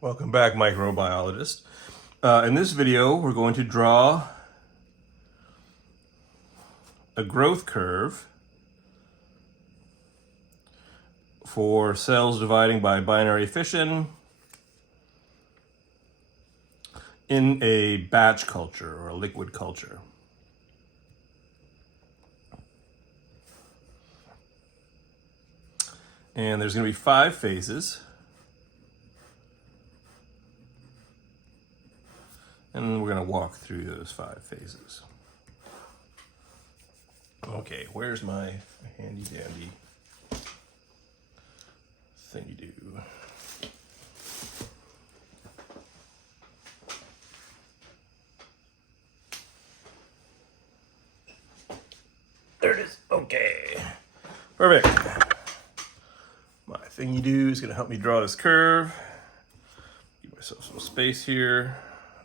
Welcome back, microbiologist. In this video, we're going to draw a growth curve for cells dividing by binary fission in a batch culture or a liquid culture. And there's going to be 5 phases. And we're going to walk through those 5 phases. Okay, where's my handy dandy thingy do? There it is. Okay. Perfect. My thingy do is going to help me draw this curve. Give myself some space here.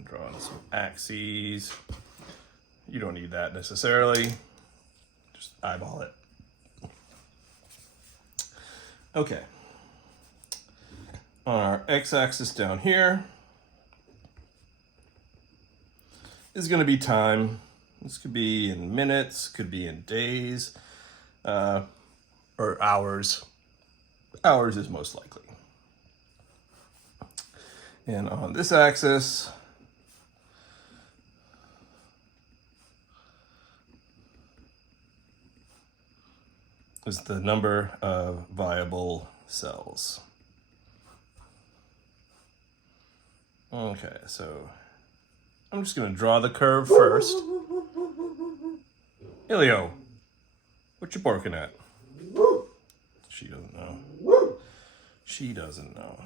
Drawing some axes. You don't need that necessarily. Just eyeball it. Okay. On our x-axis down here is going to be time. This could be in minutes, could be in days, or hours. Hours is most likely. And on this axis is the number of viable cells. Okay, so I'm just going to draw the curve first. Ilio, what you barking at? She doesn't know. She doesn't know.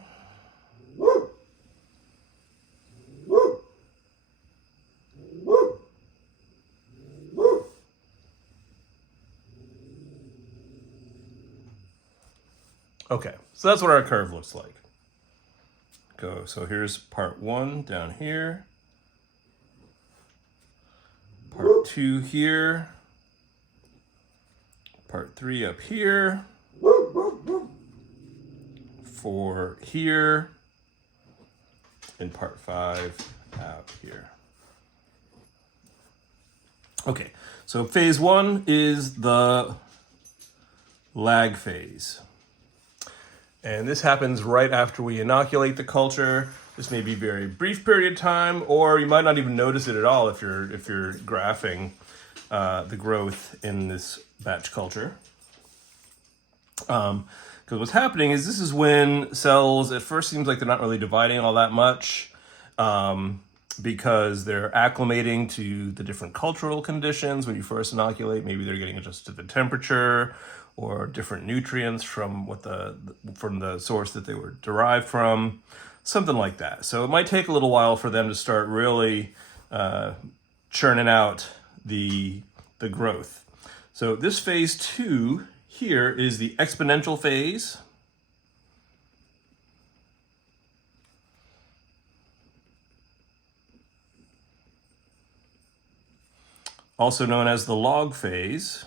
Okay, so that's what our curve looks like. So here's part 1 down here. Part 2 here. Part 3 up here. 4 here. And part 5 out here. Okay, so phase 1 is the lag phase. And this happens right after we inoculate the culture. This may be a very brief period of time, or you might not even notice it at all if you're graphing the growth in this batch culture. Because what's happening is this is when cells, at first seems like they're not really dividing all that much, because they're acclimating to the different cultural conditions. When you first inoculate, maybe they're getting adjusted to the temperature or different nutrients from from the source that they were derived from, something like that. So it might take a little while for them to start really churning out the growth. So this phase 2 here is the exponential phase. Also known as the log phase.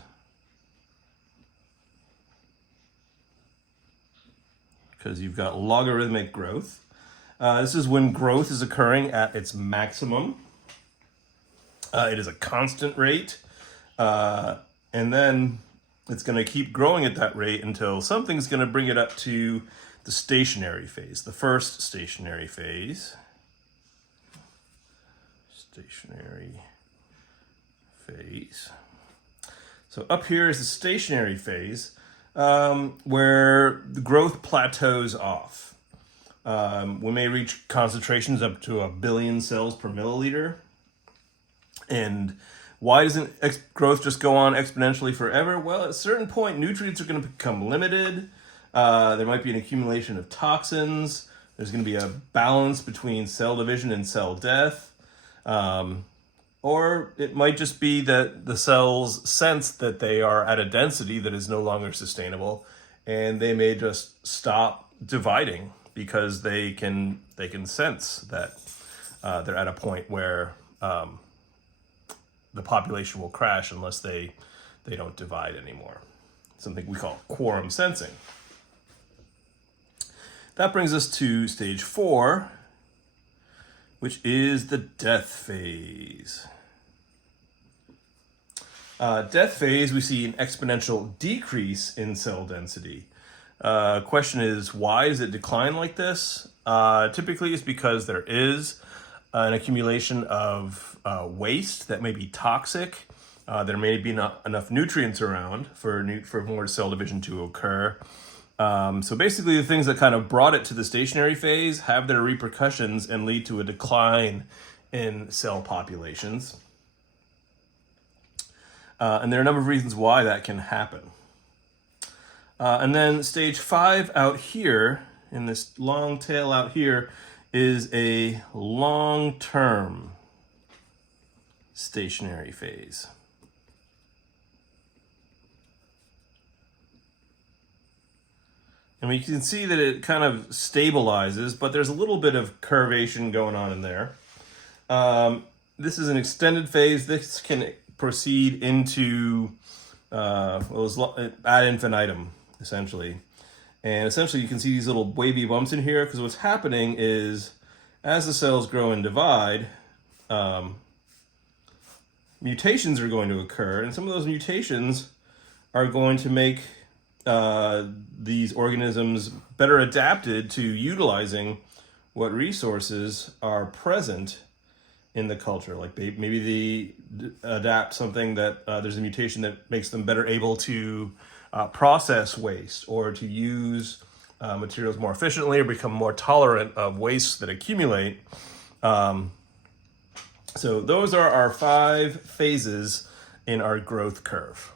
Because you've got logarithmic growth. This is when growth is occurring at its maximum. It is a constant rate. And then it's going to keep growing at that rate until something's going to bring it up to the stationary phase, the first stationary phase. Stationary phase. So up here is the stationary phase. Where the growth plateaus off. We may reach concentrations up to 1 billion cells per milliliter. And why doesn't growth just go on exponentially forever? Well, at a certain point, nutrients are going to become limited. There might be an accumulation of toxins. There's going to be a balance between cell division and cell death. Or it might just be that the cells sense that they are at a density that is no longer sustainable, and they may just stop dividing because they can sense that they're at a point where the population will crash unless they don't divide anymore. Something we call quorum sensing. that brings us to stage 4, which is the death phase. Death phase, we see an exponential decrease in cell density. Question is, why does it decline like this? Typically, it's because there is an accumulation of waste that may be toxic. There may be not enough nutrients around for more cell division to occur. So basically, the things that kind of brought it to the stationary phase have their repercussions and lead to a decline in cell populations. And there are a number of reasons why that can happen. And then stage 5 out here, in this long tail out here, is a long-term stationary phase. And we can see that it kind of stabilizes, but there's a little bit of curvation going on in there. This is an extended phase. This can proceed into ad infinitum, essentially. And essentially you can see these little wavy bumps in here because what's happening is as the cells grow and divide, mutations are going to occur, and some of those mutations are going to make these organisms better adapted to utilizing what resources are present in the culture. Like maybe they adapt something that there's a mutation that makes them better able to process waste or to use materials more efficiently or become more tolerant of waste that accumulate. So those are our 5 phases in our growth curve.